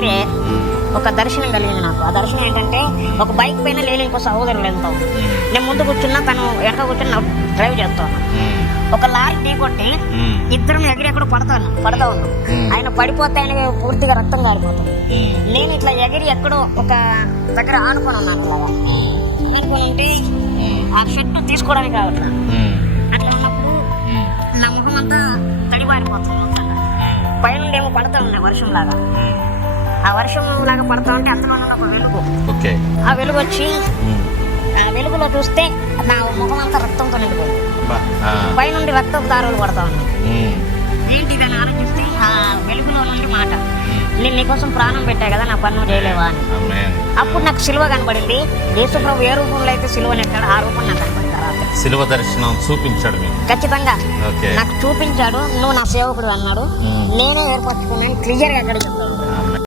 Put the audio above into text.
రాత్రి ఒక దర్శనం కలిగింది నాకు. ఆ దర్శనం ఏంటంటే, ఒక బైక్ పైన లేని ఇంకో సహోదరులు వెళ్తాం. నేను ముందు కూర్చున్నా, తను వెనక కూర్చుని డ్రైవ్ చేస్తాను. ఒక లారీ ఢీ కొట్టి ఇద్దరం ఎగిరి ఎక్కడ పడతా ఉన్నాం. ఆయన పడిపోతే ఆయన పూర్తిగా రక్తం కారిపోతుంది. నేను ఇట్లా ఎగిరి ఎక్కడో ఒక దగ్గర ఆనుకొని ఉన్నాను. ఆనుకొని ఉంటే ఆ షర్ట్ తీసుకోవడానికి కావట్లా. అట్లా ఉన్నప్పుడు నా ముఖం అంతా తడిపారిపోతుంది. పైన ఏమో పడతా ఉన్నాయి వర్షం లాగా. ఆ వర్షం లాగా పడతా ఉంటే అందులో ఒక వెలుగు. ఆ వెలుగు వచ్చి ఆ వెలుగులో చూస్తే నా ముఖం అంతా రక్తంతో నిండిపోయింది. పైనుండి రక్తం దారులు పడతా ఉన్నాయి. ఏంటి దాన్ని ఆలోచిస్తే ఆ వెలుగులో నుండి మాట, నేను నీకోసం ప్రాణం పెట్టా కదా, నా పన్ను చేయలేవా అని. అప్పుడు నాకు సిలువ కనబడింది. యేసుప్రభు ఏ రూపంలో అయితే సిలువని ఎక్కడ, ఆ రూపం నాకు కనబడింది. సిలువ దర్శనం చూపించాడు మీకు? ఖచ్చితంగా నాకు చూపించాడు. నువ్వు నా సేవకుడు అన్నాడు. నేనే ఏర్పరచుకున్నాను. క్లియర్గా అక్కడ చెప్తాడు.